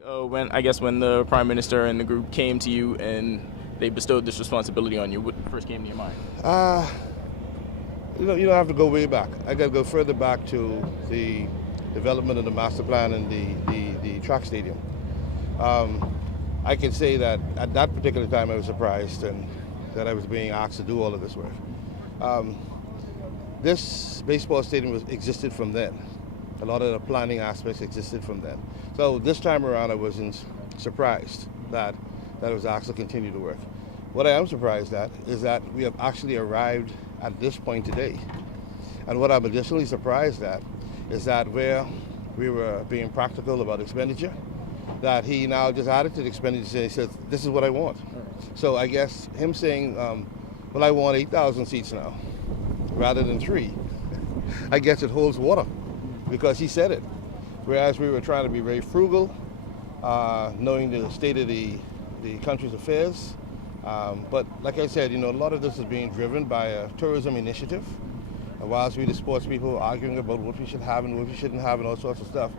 When the Prime Minister and the group came to you and they bestowed this responsibility on you, what first came to your mind? Uh, you don't have to go way back. I got to go further back to the development of the master plan and the track stadium. I can say that at that particular time I was surprised and that I was being asked to do all of this work. This baseball stadium existed from then. A lot of the planning aspects existed from then. So this time around I wasn't surprised that I was asked to continue to work. What I am surprised at is that we have actually arrived at this point today. And what I'm additionally surprised at is that where we were being practical about expenditure, that he now just added to the expenditure and he says, this is what I want. So I guess him saying, well, I want 8,000 seats now, rather than 3, I guess it holds water because he said it. Whereas we were trying to be very frugal, knowing the state of the country's affairs. But like I said, a lot of this is being driven by a tourism initiative. Whilst we, the sports people, are arguing about what we should have and what we shouldn't have and all sorts of stuff,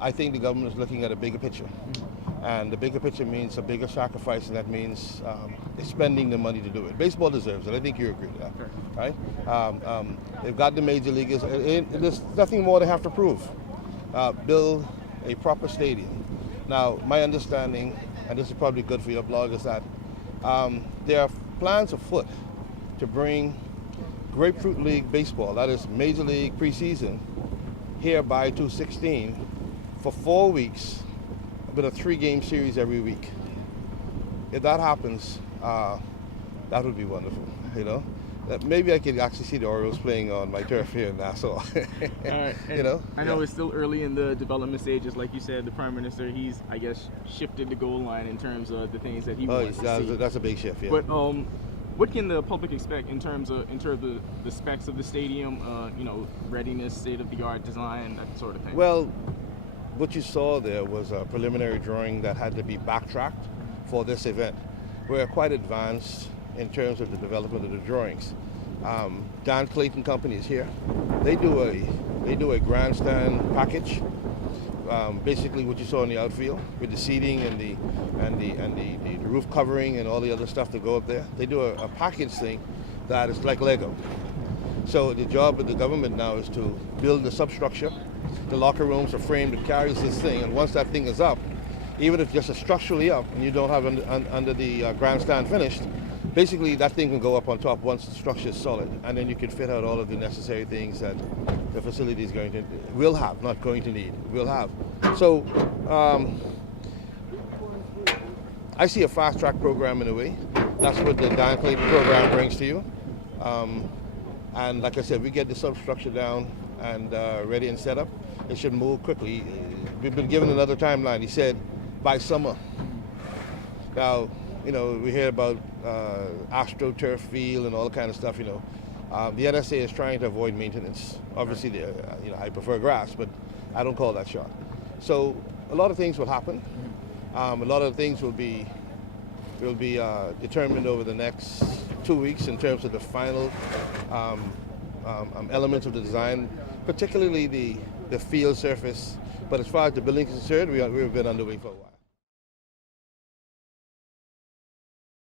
I think the government is looking at a bigger picture. And the bigger picture means a bigger sacrifice, and that means spending the money to do it. Baseball deserves it. I think you agree with that, right? They've got the major leaguers. There's nothing more they have to prove. Build a proper stadium. Now, my understanding, and this is probably good for your blog, is that there are plans afoot to bring Grapefruit League baseball, that is Major League preseason, here by 2016 for 4 weeks, with a 3-game series every week. If that happens, that would be wonderful, Maybe I could actually see the Orioles playing on my turf here in Nassau. All right. I know it's still early in the development stages. Like you said, the Prime Minister, he's, I guess, shifted the goal line in terms of the things that he wants to see. That's a big shift, yeah. But what can the public expect in terms of the specs of the stadium, readiness, state-of-the-art design, that sort of thing? Well, what you saw there was a preliminary drawing that had to be backtracked for this event. We're quite advanced in terms of the development of the drawings. Dan Clayton Company is here. They do a grandstand package. Basically, what you saw in the outfield with the seating and the roof covering and all the other stuff to go up there. They do a package thing that is like Lego. So the job of the government now is to build the substructure. The locker rooms are framed that carries this thing, and once that thing is up, even if just structurally up and you don't have under the grandstand finished, basically that thing can go up on top once the structure is solid, and then you can fit out all of the necessary things that the facility is will have, not going to need, will have. So I see a fast track program in a way. That's what the Dan Clayton program brings to you. And like I said, we get the substructure down and ready and set up. It should move quickly. We've been given another timeline. He said by summer. Now, we hear about AstroTurf field and all that kind of stuff. The NSA is trying to avoid maintenance. Obviously, I prefer grass, but I don't call that shot. So a lot of things will happen. A lot of things will be determined over the next 2 weeks in terms of the final elements of the design, particularly the field surface. But as far as the building is concerned, we've been underway for a while.